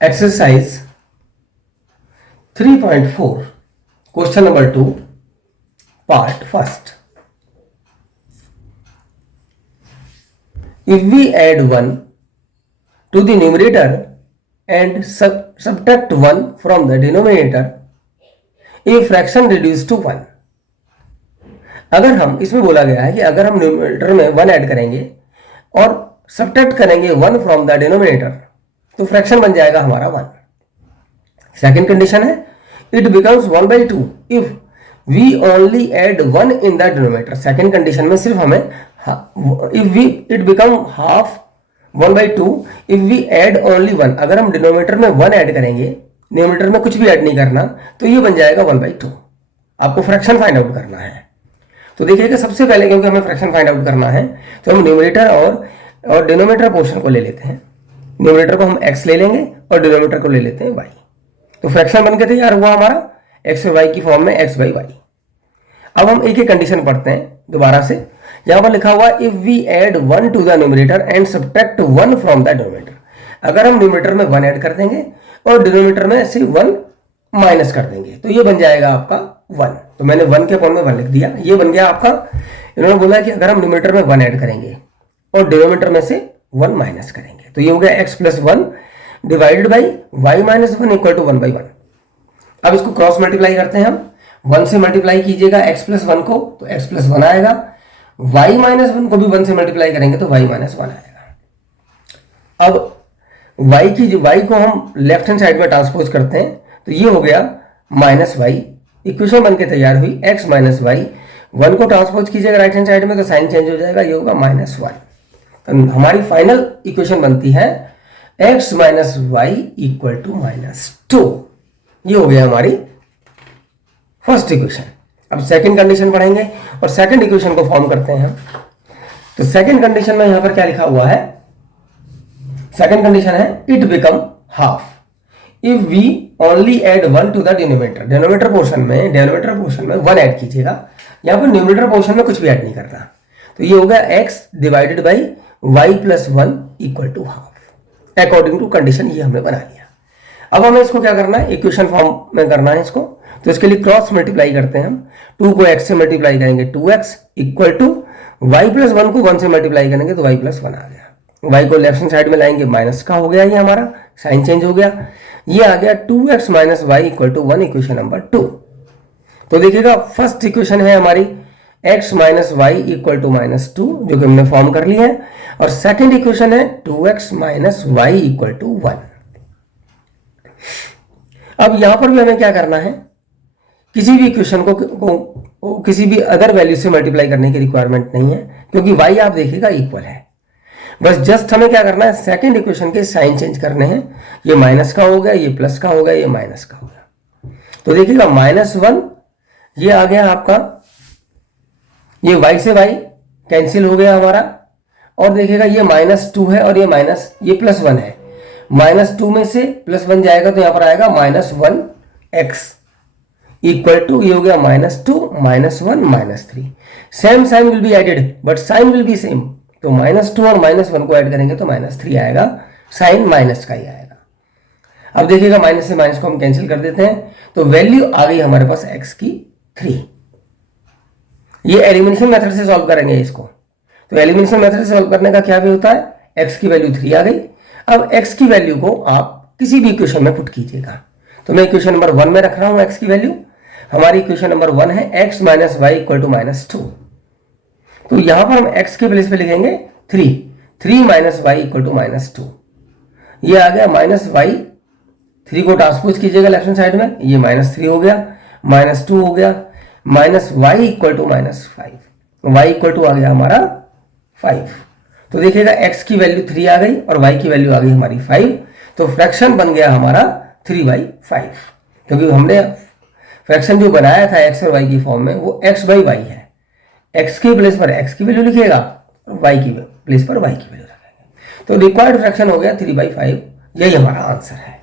Exercise 3.4 question number 2 part first. If we add 1 to the numerator and subtract 1 from the denominator, a fraction reduced to 1। अगर हम इसमें बोला गया है कि अगर हम न्यूमरेटर में 1 ऐड करेंगे और सब्ट्रैक्ट करेंगे 1 फ्रॉम द डिनोमिनेटर तो फ्रैक्शन बन जाएगा हमारा 1। सेकंड कंडीशन है it becomes 1/2 if we only add 1 in the denominator. Second condition में सिर्फ हमें it become half 1/2 if we add only 1। अगर हम डिनोमिनेटर में 1 ऐड करेंगे, न्यूमरेटर में कुछ भी ऐड नहीं करना, तो ये बन जाएगा 1/2। आपको फ्रैक्शन फाइंड आउट करना है। तो देखिएगा सबसे पहले क्योंकि हमें फ्रैक्शन फाइंड आउट करना है तो हम न्यूमरेटर और डिनोमिनेटर पोर्शन को ले लेते हैं। न्यूमरेटर को हम x ले लेंगे और डिनोमिनेटर को ले लेते हैं y। तो फ्रैक्शन बनके तैयार हुआ हमारा x और y की फॉर्म में x/y। अब हम एक एक कंडीशन पढ़ते हैं दोबारा से। यहां पर लिखा हुआ if we add 1 to the numerator and subtract 1 from the denominator. अगर हम न्यूमरेटर में 1 ऐड कर देंगे और डिनोमिनेटर में से 1 माइनस कर देंगे तो ये बन जाएगा आपका 1। तो मैंने 1 के फॉर्म में 1 लिख दिया, ये बन गया आपका। इन्होंने बोला कि अगर हम न्यूमरेटर में 1 ऐड करेंगे और डिनोमिनेटर में से 1 माइनस करेंगे तो ये हो गया x + 1 divided by y - 1 equal to 1/1। अब इसको क्रॉस मल्टीप्लाई करते हैं हम। 1 से मल्टीप्लाई कीजिएगा x + 1 को तो x + 1 आएगा। y - 1 को भी 1 से मल्टीप्लाई करेंगे तो y - 1 आएगा। अब y को हम लेफ्ट हैंड साइड में ट्रांसपोज करते हैं तो ये हो गया -y। इक्वेशन बनके तैयार हुई x - y। 1 को ट्रांसपोज कीजिएगा राइट हैंड साइड में तो साइन चेंज हो जाएगा, ये होगा -1। तो हमारी फाइनल इक्वेशन बनती है x - y इक्वल टू -2। ये हो गया हमारी फर्स्ट इक्वेशन। अब सेकंड कंडीशन पढ़ेंगे और सेकंड इक्वेशन को फॉर्म करते हैं हम। तो सेकंड कंडीशन में यहां पर क्या लिखा हुआ है? सेकंड कंडीशन है it become half if we only add 1 to the denominator. Denominator portion में 1 ऐड कीजिएगा। यहां पर न्यूमरेटर पोर्शन में कुछ भी ऐड नहीं करना। तो ये हो गया x divided by y + 1 equal to half. According to condition ये हमने बना लिया। अब हमें इसको क्या करना है? इक्वेशन फॉर्म में करना है इसको। तो इसके लिए क्रॉस मल्टीप्लाई करते हैं हम। 2 को x से मल्टीप्लाई करेंगे 2x इक्वल टू y + 1 को 1 से मल्टीप्लाई करेंगे तो y + 1 आ गया। y को लेफ्ट हैंड साइड में लाएंगे माइनस का हो गया, ये हमारा साइन चेंज हो गया। ये आ गया 2x - y equal to 1 equation number 2। तो देखिएगा फर्स्ट इक्वेशन है हमारी x - y इक्वल टू -2 जो कि हमने फॉर्म कर ली है, और सेकंड इक्वेशन है 2x - y इक्वल टू 1। अब यहां पर भी हमें क्या करना है? किसी भी इक्वेशन को किसी भी अदर वैल्यू से मल्टीप्लाई करने की रिक्वायरमेंट नहीं है क्योंकि y आप देखिएगा इक्वल है। बस जस्ट हमें क्या करना है? सेकंड इक्वेशन के साइन चेंज करने हैं। ये माइनस का हो गया, ये प्लस का हो गया, ये माइनस का हो गया। तो देखिएगा -1 ये आ गया आपका, ये y से y कैंसिल हो गया हमारा, और देखिएगा ये -2 है और ये +1 है। -2 में से +1 जाएगा तो यहां पर आएगा -1x इक्वल टू, ये हो गया -2 -1 -3। Same sign will be added but sign will be same. तो -2 और -1 को ऐड करेंगे तो -3 आएगा, साइन माइनस का ही आएगा। अब देखिएगा माइनस से माइनस को हम कैंसिल कर देते हैं तो वैल्यू आ गई हमारे पास x की 3। ये एलिमिनेशन मेथड से सॉल्व करेंगे इसको। तो एलिमिनेशन मेथड से सॉल्व करने का क्या भी होता है? x की वैल्यू 3 आ गई। अब x की वैल्यू को आप किसी भी इक्वेशन में पुट कीजिएगा। तो मैं इक्वेशन नंबर 1 में रख रहा हूं x की वैल्यू। हमारी इक्वेशन नंबर 1 है x - y इक्वल टू -2। तो यहां पर हम x के प्लेस पे लिखेंगे 3 - y इक्वल टू -2। ये आ गया -y। 3 को ट्रांसपोज कीजिएगा लेफ्ट हैंड साइड में, ये -3 हो गया, -2 हो गया, -y equal to -5। y equal to आ गया हमारा 5। तो देखिएगा x की वैल्यू 3 आ गई और y की वैल्यू आ गई हमारी 5। तो फ्रैक्शन बन गया हमारा 3/5 क्योंकि हमने फ्रैक्शन जो बनाया था x और y की फॉर्म में वो x/y है। x के प्लेस पर x की वैल्यू लिखिएगा और y की प्लेस पर y की वैल्यू रखेंगे। तो रिक्वायर्ड फ्रैक्शन हो गया 3/5। यही हमारा आंसर है।